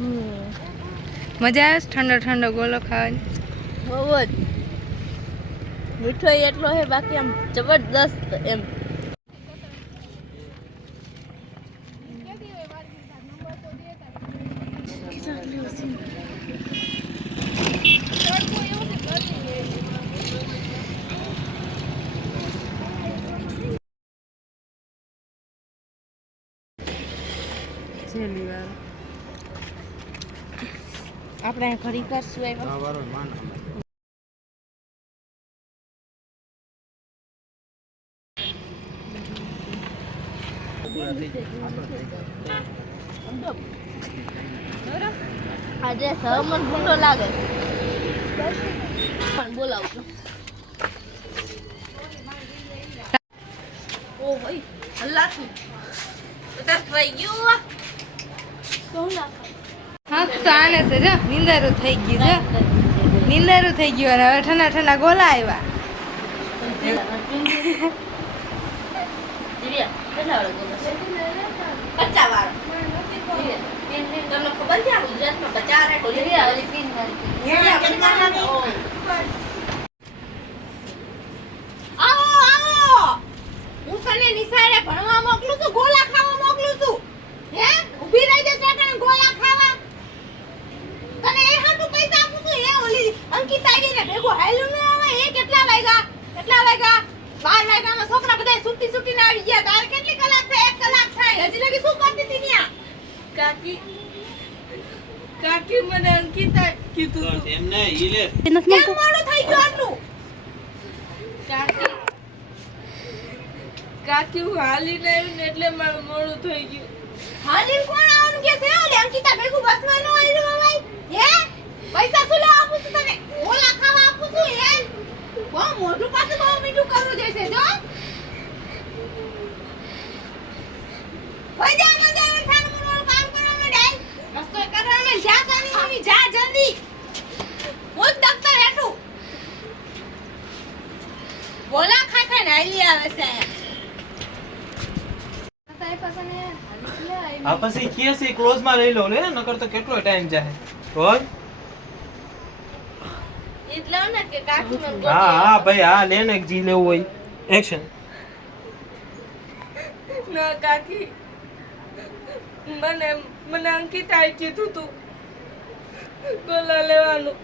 મજા આવે ઠંડો ઠંડો ગોલો ખાવાની બહુ જ મીઠો એટલો છે બાકી આમ જબરદસ્ત એમ આપણે ઘડી કરશું આજે સહમન ભૂંડો લાગે પણ બોલાવજો ઓ ભાઈ હલ્લાતું તરત થઈ ગયું કોણ હા તો આને છે જો નીંદારું થઈ ગયું જો નીંદારું થઈ ગયું અને હવે ઠંડા ઠંડા ગોલા આવ્યા તમને ખબર છે આ ગુજરાતમાં 50 હું તને નિશાળે ભણવા મોકલું છું ગોલા ખાવા મોકલું છું હે ઊભી રહી જશે કે ગોલા ખાવા તને એ હાટુ પૈસા આપું છું એ ઓલી અંકિતા આવીને ભેગો હાલ્યું ન આવે એ કેટલા વાગ્યા 12 વાગ્યામાં છોકરા બધા છૂટીને આવી ગયા તાર કેટલી કલાક થાય 1 કલાક થાય હજી લગી શું કરતી હતી ન્યા કાકી મને અંકિતા કીધું તું એમને ઈલે કેમ મોડું થઈ ગયું આટલું કાકી હું હાલીને આવ્યું ને એટલે મારું મોડું થઈ ગયું હાલીને કોણ આવવાનું કે છે ઓલી અંકિતા ભેગું બસમાં ન આવ્યું ભાઈ હે પૈસા શું લેવા આપું છું તને ઓલા ખાવા આપું છું હે બહુ મોઢું પાસે બહુ મીઠું કરવું જશે જો ભાઈ જા મને થાનું મોનું કામ કરવા માંડે રસ્તો કરવા માંડ જા સાની મમ્મી જા જલ્દી મોજ દફતર હેઠું બોલા ખાખા ને આલી આવે છે આ પછી કેસી ક્લોઝ માં લઈ લો લે નકર તો કેટલો ટાઈમ જાય બોલ એટલા ને કે કાકી મને હા ભાઈ હા લે ને જી લેવું હોય એક્શન ના કાકી મને અંકિતાએ કીધું તું ગોલા લેવાનું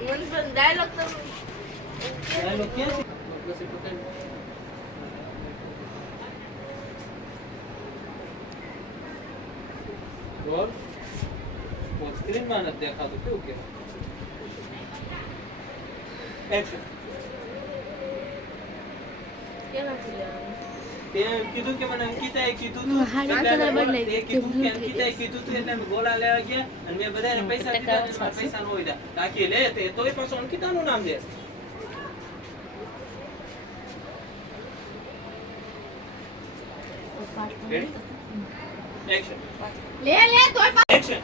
મને પણ ડાયલોગ તો ડાયલોગ ક્યાં છે બોલ સ્ક્રીન માં નથી દેખાતું કેવું કે એક્શન કેનાથી લેવાનું તે કીધું કે મને અંકિતાએ કીધું તું અંકિતાએ કીધું તું એટલે અમે ગોળા લેવા ગયા અને મેં બધાને પૈસા દીધા અને મારા પૈસા ન હોય કાકી લે તે તોય પાછું અંકિતાનું નામ દે એક્શન લે તોય એક્શન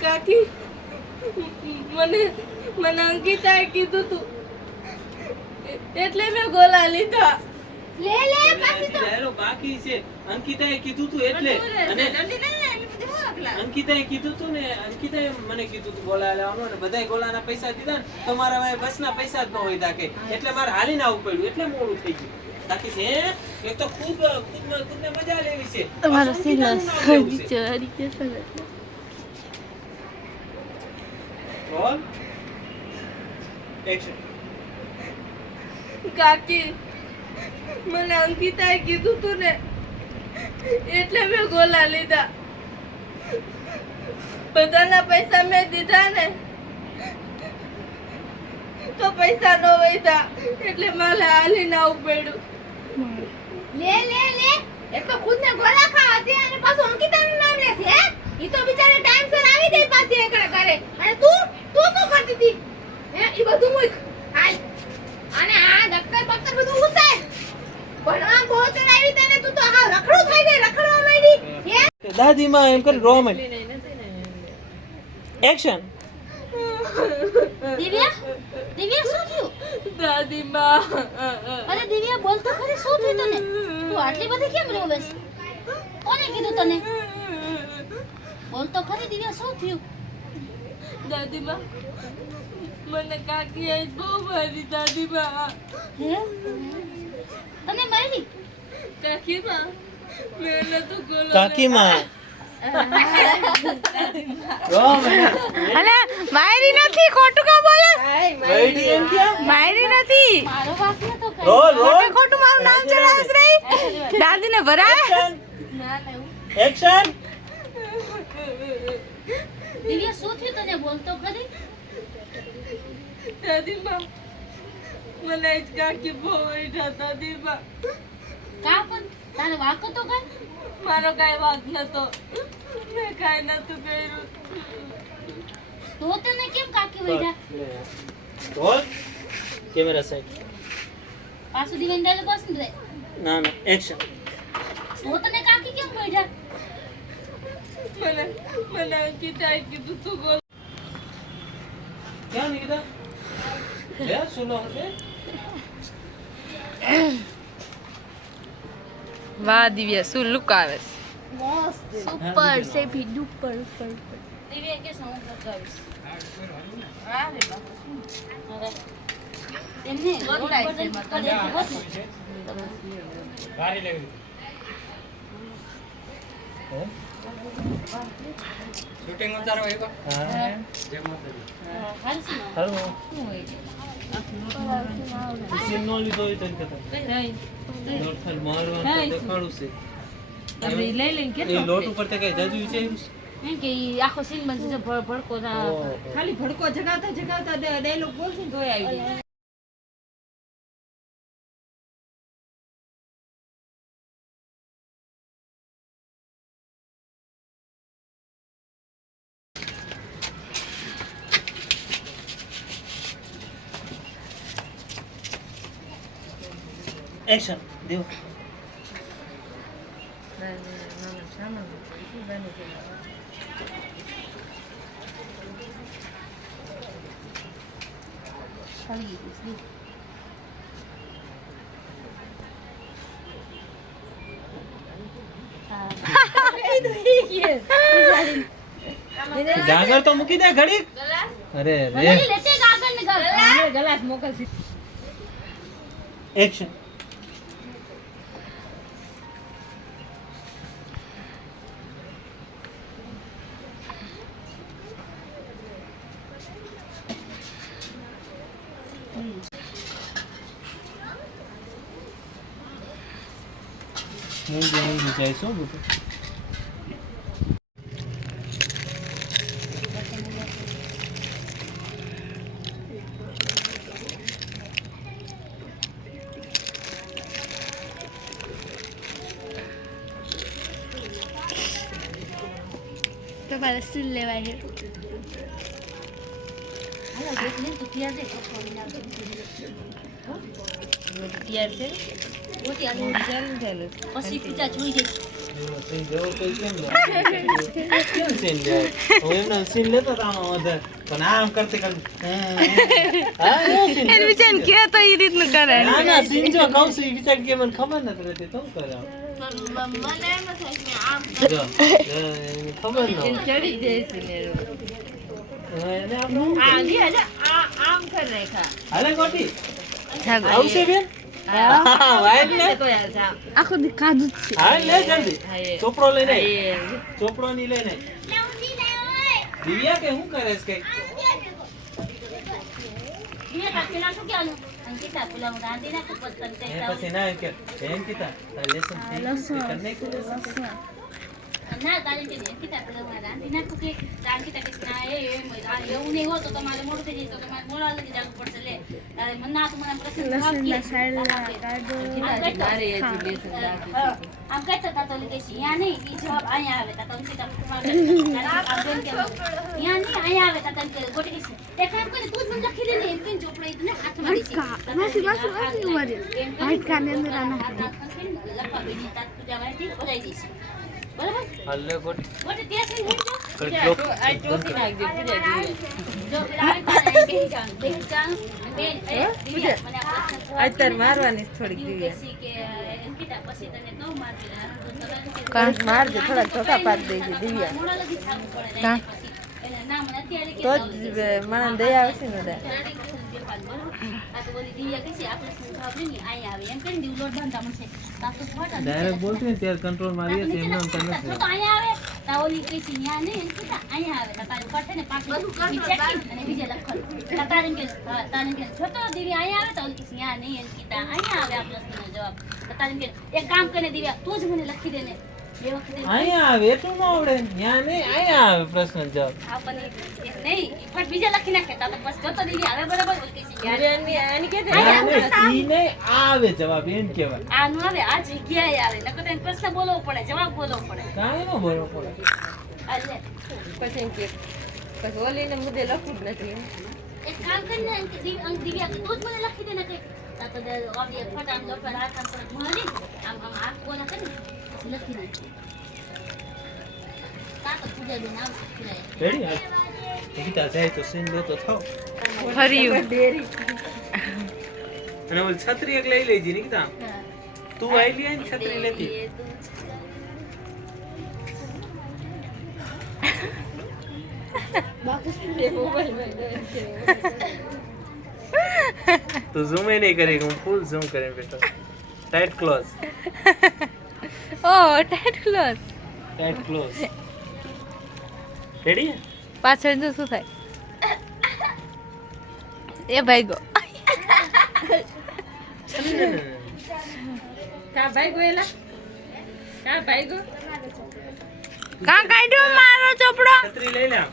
કાકી મને અંકિતાએ કીધું તું એટલે મેં ગોલા લીધા લે પાછી તો ડાયલોગ બાકી છે અંકિતાએ કીધું તું એટલે અને અંકિતાએ કીધું તું ને અંકિતાએ મને કીધું તું ગોલા લેવાનું અને બધાય ગોલાના પૈસા દીધા ને તમારા ભાઈ બસના પૈસા જ ન હોય તાકે એટલે મારે હાલીને આવવું પડ્યું એટલે મોડું થઈ ગયું બાકી છે એક તો ખુદને મજા લેવી છે તમારો સિલાસ બિચારી કે છે રોલ એક્શન કાકી મને અંકિતાએ કીધું તું ને એટલે મેં ગોલા લીધા બધાના પૈસા મેં દીધા ને તો પૈસા ન વધ્યા એટલે મારે હાલીને આવવું પડ્યું લે એક તો ખુદને ગોલા ખાવા છે અને પાછું અંકિતાનું નામ લે છે હે ઈ તો બિચારે ટાઈમસર આવી ગઈ પાછી એકડા કરે અને તું શું કરતી હતી હે ઈ બધું મૂક હાલ અને આ દફતર બધું ઉતાર ભણવા બહુ ચડાવી તને તું તો હા રખડું થઈ ગઈ રખડવા માંડી હે દાદી માં એમ કરી રોવા માંડી એક્શન દિવ્યા શું થયું દાદીમાં અરે દિવ્યા બોલ તો ખરી, શું થયું તને? તું આટલી બધી કેમ રોવેસ? કોને કીધું તને? બોલ તો ખરી દિવ્યા, શું થયું? દાદીમાં મને કાકી આઈ બહુ મારી દાદીમાં. હે તને મારી? કાકીમાં મેં નતું ગોળો કાકીમાં રો મને અલે માયરી નથી, ખોટું કા બોલે? વૈડી એમ ક્યાં માયરી નથી, મારો વાંક નતો કઈ. રો રો ખોટું ખોટું મારું નામ ચડાવીશ રે. દાદીને ભરાય. ના ના એવું. એક્શન દિવ્યા શું થયું તને? બોલ તો ખરી. દાદીમાં મને જ કાકી બહુ વૈઠા દાદીમાં. કા પણ તારો વાંક હતો કઈ? મારો કાંઈ વાંક નતો, મેં કાંઈ નતું કર્યું. તો તને કેમ કાકી વૈડા? બોલ કેમેરા સાઈડ પાછું દિવ્યાને ડાયલોગ પાછું દે. ના ના એક્શન તો તને કાકી કેમ વૈડા? મને અંકિતાએ કીધું તું ગોળ. ક્યાં નીકળા હે સુનો હે વાહ દિવ્યા, શું લુક આવે છે. સુપર સેફી ડુપર ઉપર. દિવ્યા કે શું લગાવીશ? હા રે બાપા. અરે એમને ગોઠવાય છે ભારી લેવી શૂટિંગ ઉતારો આવ્યો હા જય માતાજી હાલો સીન નો લીધો હોય તો કહેતા નોટ ખાલી મારવાનું તો દેખાડું છે લઈ લઈને એ લોટ ઉપર તે કઈ જાજુ વિચાર્યું છે એમ કે ઈ આખો સીન બનશે જો ભડકો ના ખાલી ભડકો જગાવતા ડાયલોગ બોલશે ને તોય આવી જાય. એક્શન દેવ ગાગર તો મૂકી દે ઘડી અરે રે લેતે કાગળ ને ગલાસ મોકલશે. એક્શન મૂંગી જાય શું બધું તમારે શું લેવાય છે? તૈયાર છે? ચાલુ ચાલુ. પછી પીતા જોઈ જઈશ. સીન જેવો કોઈ કેમ લે કેમ સીન લે હું એમનો સીન લેતો તો આમાં વધારે પણ આમ કરતે કરતે હા એવું સીન એને બિચારાને કે તો એ રીતનું કરે. ના ના સીન જો કહું છું એ વિચાર કે મને ખબર નથી રહેતી તો કરે મને એમ થાય કે આમ જો એને ખબર ન હોય ચડી જાય છે ને. એને આપણે આ લે આમ કર નાખા. હાલે કોટી જાગો. આવશે બેન હા વાઈટ ને આખો દી ખાધું જ છે. હા લે જલ્દી ચોપડો લઈને ચોપડો ની લઈને દિવ્યા કે શું કરે છે કઈ દિવ્યા કાકેલા શું કહેવાનું? અંકિતા પેલા હું રાંધી નાખું પછી તને એ કહેતા પછી ના કે બેન કીતા લેસન કરને કો ના તારે કે અંકિતા પેલા હું રાંધી નાખું કે અંકિતા કે ના એવું નહીં હોય તો તમારે મોડું થઈ જાય તો તમારે મોડા લગી જવું પડશે લે તારે મને ના તો મને પ્રશ્ન જવાબ દે. આમ કહેતા હતા તો કે અહીંયા નહીં ઈ જવાબ અહીંયા આવે તા તો અંકિતા અહીંયા નહીં અહીંયા આવે તા તને ગોટી કીસ એક કામ કરે તું જ મને લખી દે ને એમ કે ચોપડે તને હાથમાં દે લખવા બેઠી તા તું જવાથી બોલાઈ દઈશ બરાબર હાલે ગોટ ગોટી ત્યાં સુધી કડક આ ચોકી નાખજો. જો પેલા આવે બેસી જવાનું, બેસી જવાનું. બેન, એ, દિવ્યા, મને આ પ્રશ્ન જવાબ આજ તાર દે ને. મારવાની જ થોડીક એવું દિવ્યા. કહેશી કે અંકિતા પછી તને ન મારતી ને આનું તો તને નથી. કાંઈક મારજે, થોડાક ધોકા પાડી દેજે દિવ્યા. મોડા લગી જાવું પડે ને કાં? પછી. એટલે ના, મને અત્યારે કે તો જાવું જ છે. મને દયા આવશે ને દયા. આ તો બોલી દિવ્યા કહે છે, આપણે શું જવાબ નહીં, અહીંયા આવે એમ કરીને દીવ લોટ બાંધતા મળશે. તો આ તો ખોટા જ ડાયરેક્ટ બોલતી ને ત્યારે કંટ્રોલ આ મારીએ તો છે નીચે એમને લખતા તમે હતા. જો તો અહીંયા આવે તો ઓલી કહે છે, ન્યા નહીં અંકિતા, અહીંયા આવે તો તારું કઠે ને પાછું ચેકિંગ અને બીજે લખવાનું. તો તારે એમ કે હા, તારે એમ કે જો તો દિવ્યા અહીંયા આવે તો ઓલી કહે છે, ન્યા નહીં અંકિતા, અહીંયા આવે આ પ્રશ્નનો જવાબ. તો તારે એમ કે એક કામ કરીને દિવ્યા તું જ મને લખી દે ને બે વખતે અહીંયા આવે એટલું ન આવડે ત્યાં નહીં અહીંયા આવે પ્રશ્ન જવાબ આપણને એક નહીં ફટ બીજા લખી નાખે તો પછી જો તો દિવ્યા આવે બરાબર ઓલી કહે છે, ન્યા ત્યાં નહીં, ઈ નહીં, આ આવે જવાબ એમ કહેવાય આ નો આવે આ જગ્યાએ આવે નકર તો એને પ્રશ્ન બોલવો પડે જવાબ બોલવો પડે કાંઈ ન બોલવો પડે આ લે પછી એમ કે પછી ઓલીને મુદ્દે લખવું જ નથી એમ. એક કામ કરીને દિવ્યા તું જ મને લખી દે ને કઈ આ તો ઓડી ફટ આમ લખવા હાથ આમ પર મારી આમ આમ હાથ બોલા કરી પછી લખી દે તા તો પૂજા બેન આવશે ફિરાય રેડી હાલ ગીતા જાય તો સીન દો તો થાવ ફર્યું. અને ઓલી છત્રી એક લઈ લેજી નીકળતા તું આવી લે ને છત્રી લેતી તું ઝૂમ નહીં કરી હું ફૂલ ઝૂમ કરીને બેઠો tight close oh, tight close. Tight close ready પાછળ જો શું થાય એ ભાઈ ગો કા ભાઈ ગોયેલા કા ભાઈ ગો કા કાઢ્યો મારો ચોપડો છત્રી લઈ લે આમ.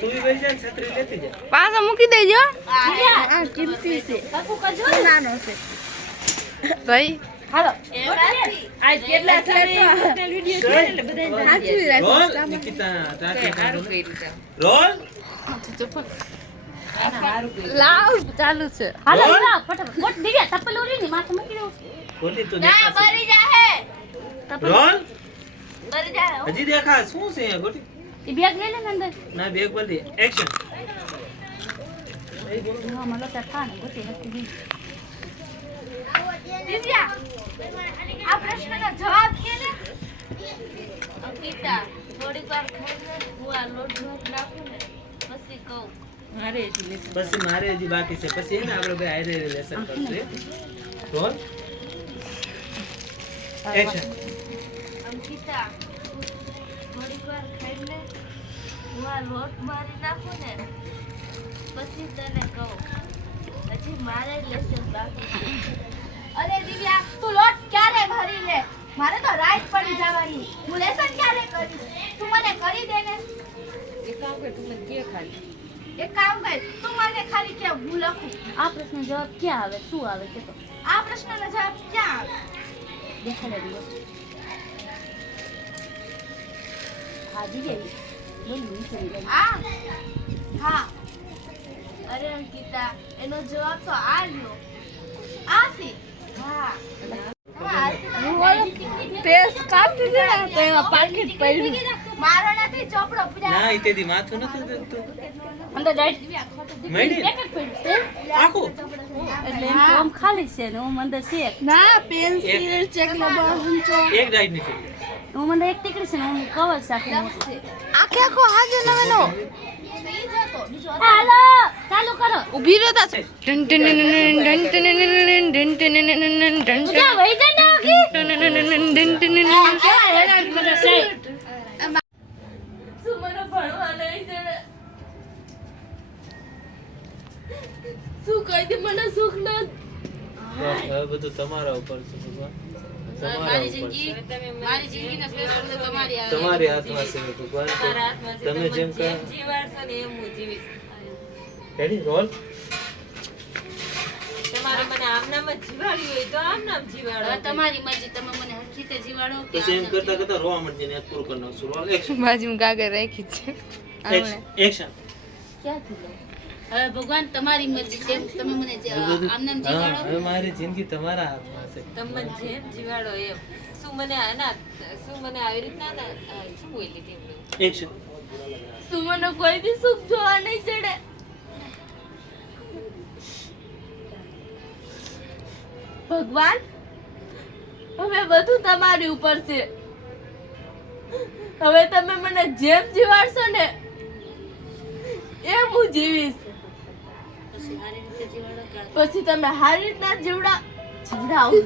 તું બી બેસી જા ને છત્રી લેતી જા પાછો મૂકી દેજો. આ કિંમતી છે કાકુ કરજો નાનો છે ભાઈ હાલો આજ કેટલા રોલ નિકિતા તાતી રોલ લાવ ચાલુ છે. હાલો બોલ. લાવ ફટાફટ મોટ દિવ્યા તપલ ઓરી ની માથે મૂકી દઉં બોલી તો ના દેખાશે મરી જાહે રોલ મરી જાહે હજી દેખા શું છે અહીંયા ગોટી એ બેગ લઈ લે ને અંદર ના બેગ બોલી એક્શન હા મને તો થા ને ગોતી નથી દી દિવ્યા આ પ્રશ્નનો જવાબ કે ને અંકિતા થોડીક વાર ખાઈને હું આ લોટ ભાત નાખું ને પછી કહું પછી મારે હજી બાકી છે પછી એને આપણે બે હારે લેસન કરશે રોલ એક્શન અંકિતા થોડીક વાર ખાઈને હું આ લોટ મારી નાખું ને પછી તને કહું હજી મારે લેસન બાકી છે. અરે દિવ્યા તું લોટ ક્યારે ભરી લે મારે તો રાઈટ પડી જવાની હું લેસન ક્યારે કરીશ તું મને કરી દે ને એક કામ કર તું મને ખાલી કે હું લખું આ પ્રશ્નનો જવાબ ક્યાં આવે શું આવે કે તો આ પ્રશ્નનો જવાબ ક્યાં આવે દેખાડે દીવો હાજી ગઈ બોલ નીચે ગઈ આ હા અરે અંકિતા એનો જવાબ તો આ લ્યો આ સી હા મારો નથી ચોપડો ના ઈ તેદી માથું નથી દેતું અંદર ડાઈટ મળી એક જ પડ્યું આખું એટલે એમ તો આમ ખાલી છે ને હું અંદર છે એક ડાઈટ નથી હું અંદર એક ટીકડી છે ને હું કવર સાથે આખે આખો હાજર નવેનો હાલો ચાલુ કરો ઊભી રહ્યો તા ડન ડન ડન ડન ડન ડન ડન ડન ઉજા વઈ જા ના ઓગી સુમનો ભણવા નહીં જડે શું કહી દે મને સુખ ન બસ હવે બધું તમારા ઉપર છે ભગવાન તમારા ઉપર છે મારી જિંદગીના ફેરફાર તો તમારી આવે. તમારી હાથમાં છે ભગવાન તમે જેમ કહો જીવાડશો ને એમ હું જીવીશ. રેડી રોલ તમારે મને આમ નામ જ જીવાડ્યું હોય તો આમ નામ જીવાડો. હવે તમારી મરજી તમે મને હરખી રીતે જીવાડો કે પછી એમ કરતા કરતા રોવા માંડી ને પૂરું કરી નાખશું રોલ એક્શન બાજુમાં કાગળ રાખી છે. એક્શન ક્યાંથી લો હવે ભગવાન તમારી મરજી છે તમે મને આમ નામ હા જીવાડો હવે મારી જિંદગી તમારા હાથમાં છે તમને જેમ જીવાડો એમ. શું મને આવી રીતના શું બોલી હતી એમને? એક્શન સુમનો કોઈ દી સુખ જોવા નહીં જડે ભગવાન હવે બધું તમારી ઉપર છે. હવે તમે મને જેમ જીવાડશો ને એમ હું જીવીશ. પછી તમે સારી રીતના જીવડાવો.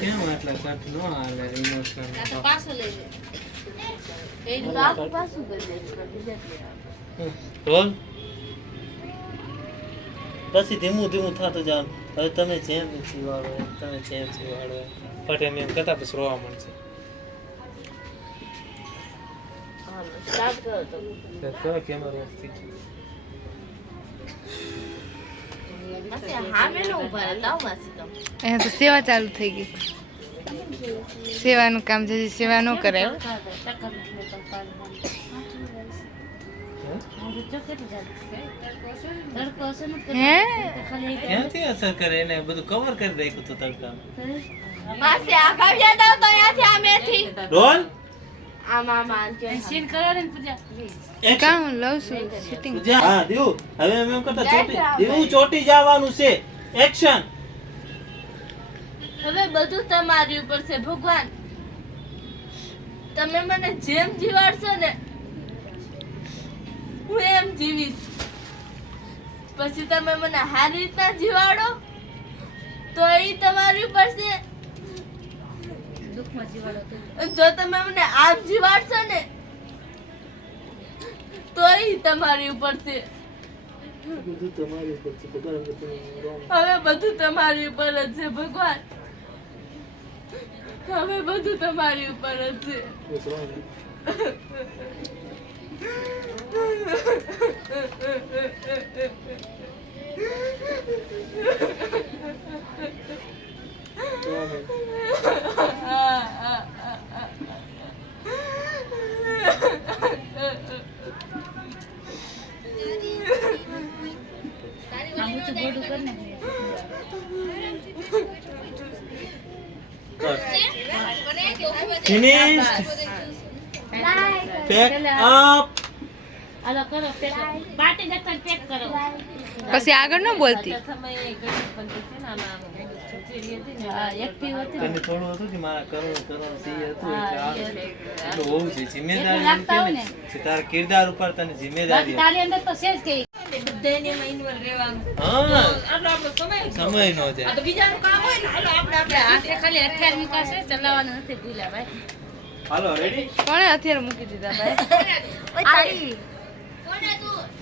કેમ આટલા કટ ન હાલે ઇમોશન બાપુ પાછું કરી દે. રોલ પછી ધીમું ધીમું થતું જાવ. હવે તમે જેમ જીવાડો તમે જેમ જીવાડો પટે એમ કરતા પછી રોવા મળશે. સ્ટાર્ટ કરો તો. તો કેમેરો ઓફ થઈ ગયો. માસી હામે નો ઉભા રહે. લાવ માસી તમે. અહીંયા તો સેવા ચાલુ થઈ ગઈ. સેવાનું કામ છે, હજી સેવા ન કરાય હો. હે ક્યાંથી અસર કરે એને બધું કવર કરી રાખ્યું હતું તડકામાં. માસી આ કાવ્યા દાવ તો અહીંયાથી આમેથી. રોલ આમ કાં હું લઉં છું શૂટિંગ. હા દેવ હવે એમ કરતા ચોટી જવાનું છે. એક્શન. હવે બધું તમારી ઉપર છે ભગવાન. તમે મને જેમ જીવાડશો ને હું એમ જીવીશ. પછી તમે મને સારી રીતના જીવાડો તો એ તમારી ઉપર છે. જો તમે મને આમ જીવાડશો ને તો એ તમારી ઉપર છે. બધું તમારી ઉપર છે ભગવાન. હવે બધું તમારી ઉપર જ છે ભગવાન. હવે બધું તમારી ઉપર જ છે. Finished. Pack up. હાલો કરો પેક પાર્ટી દખન પેક કરો. પછી આગળ ન બોલતી. તને થોડું હતું કે મારા કરોડ સી હતું એટલે હોવું છે જિમ્મેદારી કેમ છે તારા કિરદાર ઉપર તને જિમ્મેદારી તારી અંદર તો છે જ કે બધાને એમાં ઇન્વોલ્વ રહેવાનું. હા આપણો સમય સમય નો જાય. આ તો બીજાનું કામ હોય ને હાલો આપણે હાથે ખાલી 28 વિકાસ છે ચલાવવાનું નથી ભૂલ્યા ભાઈ. હાલો રેડી. કોણે અત્યારે મૂકી દીધા ભાઈ?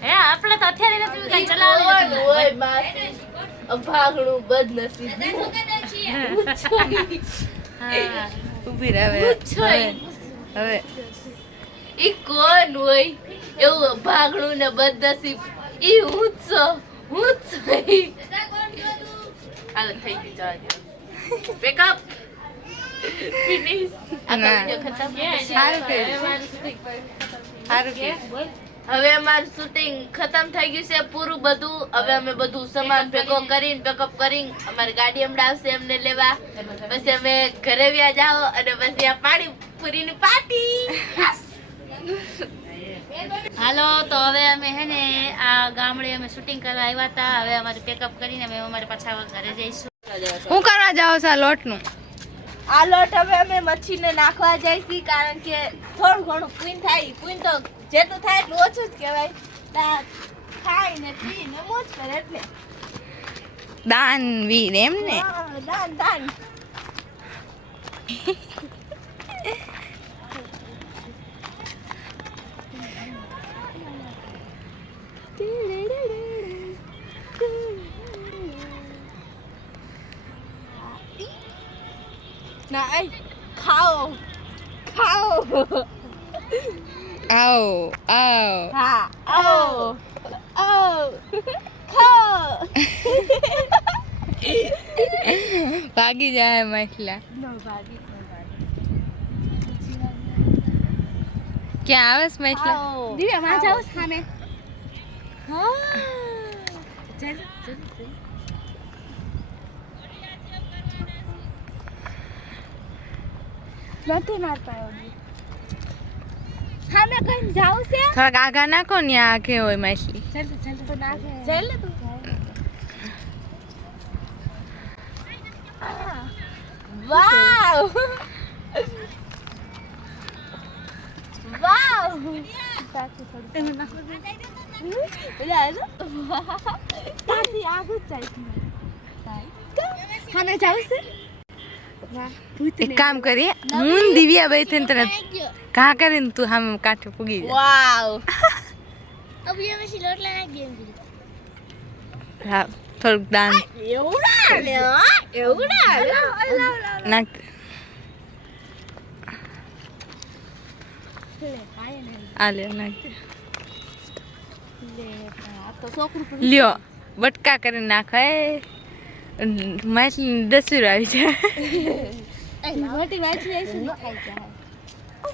હે આપણે તો અત્યારે નથી વિકાસ ચલાવવાનું. ઓય માસી અભાગણું બદનસીબ. હા ઊભી રહે હવે. હવે ઈ કોણ હોય એવું અભાગણું ને બદનસીબ? ઈ હું જ છું. હાલો થઈ ગયું જવા દો. Pack up finish. આ ના. વિડિયો ખતમ. સારું કર્યું. સારું કે હવે અમારું શૂટિંગ ખતમ થઈ ગયું છે પૂરું બધું. હવે અમે બધું સામાન ભેગો કરીને પેકઅપ કરીને અમારી ગાડી હમણાં આવશે એમને લેવા. પછી અમે ઘરે વ્યા જાઓ અને પછી આ પાણીપુરીની પાર્ટી. હાલો તો હવે અમે હે ને આ ગામડે અમે શૂટિંગ કરવા આવ્યા હતા. હવે અમારે પેકઅપ કરીને અમે અમારે પાછા ઘરે જઈશું. હું કરવા જાવ છું આ લોટનું? આ લોટ હવે અમે મચ્છીને નાખવા જઈશું કારણ કે થોડું ઘણું પૂન થાય. પૂન તો જેટલું થાય એટલું ઓછું જ કહેવાય. ખાઈને પીને મોજ કરે એટલે દાનવીર એમ ને? હા, દાન દાન. ના આય ખાઓ ખાઓ. આવો આવો. હા આવો આવો ખાઓ. ભાગી જાય માછલા. ક્યાં આવે છે માછલા? દિવ્યા માં જાઓ સામે. નથી મારતા હા મેં કઈ જાઉં છે. થોડાક આગા નાખો ને આ આખે હોય માછલી. ચાલ તું વાવ વાવ એક કામ કરીએ હું ને દિવ્યા ભાઈ થઈને તને ઘા કરીને તું આમ કાંઠે પૂગી જા વાવ હા થોડુંક દાન એવડા નાખ આ લે નાખ દે. લ્યો બટકા કરીને નાખાય માછલી દસુર આવી જાય મોટી માછલી શું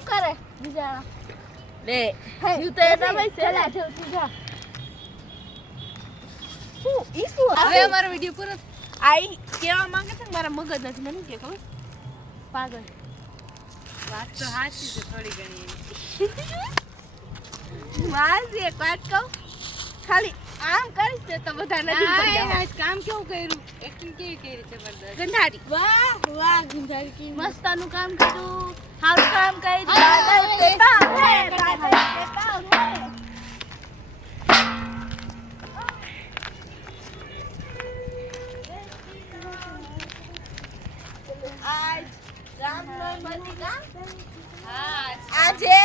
કરે બીજા લે હું તો એના ભાઈ સેલા ઠેવતી જા શું ઈ શું હવે અમારો વિડિયો પૂરો આઈ કેવા માંગે છે ને મારા મગજ નથી મને કે ખબર પાગલ વાત તો સાચી છે થોડી ઘણી માસ એક વાત કહું ખાલી આમ કરીશ ને તો બધા નથી પડી આજ કામ કેવું કર્યું એક્ટિંગ કેવી કરી જબરદસ્ત ગંધારી વાહ વાહ ગંધારી કે મસ્તાનું કામ કર્યું સારું કામ કર્યું દાદા પે કામ હે દાદા પે કામ હે આજ રામનવમી કા આજે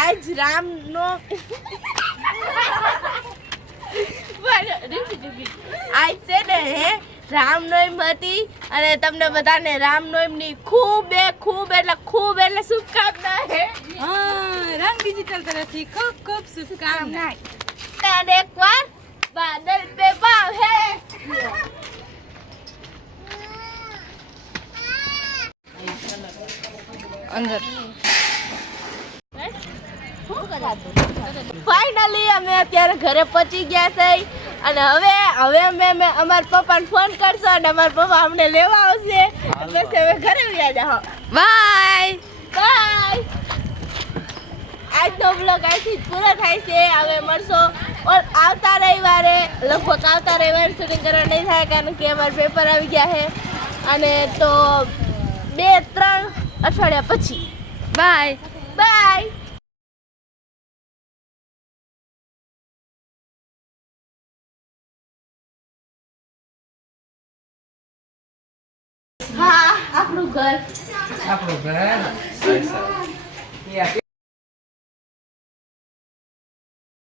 આજ રામનો આજ છે ને રામનવમી હતી અને તમને બધાને રામનવમીની ખૂબ એટલે શુભકામના હે હા રંગ ડિજિટલ તરફથી ખૂબ ખૂબ શુભકામના અને એકવાર બાદલ પે પાવ હે અંદર ફાઇનલી અમે અત્યારે ઘરે પહોંચી ગયા છે અને હવે અમે અમારા પપ્પાને ફોન કરશો અને અમારા પપ્પા અમને લેવા આવશે બસ હવે ઘરે વ્યા જાઓ બાય બાય આજનો બ્લોગ અહીંથી જ પૂરો થાય છે હવે મળશો ઓર આવતા રવિવારે લગભગ આવતા રવિવારે શૂટિંગ કરવા નહીં થાય કારણ કે અમારા પેપર આવી ગયા છે અને તો 2-3 અઠવાડિયા પછી બાય બાય હા આપણું ઘર આપણું ઘર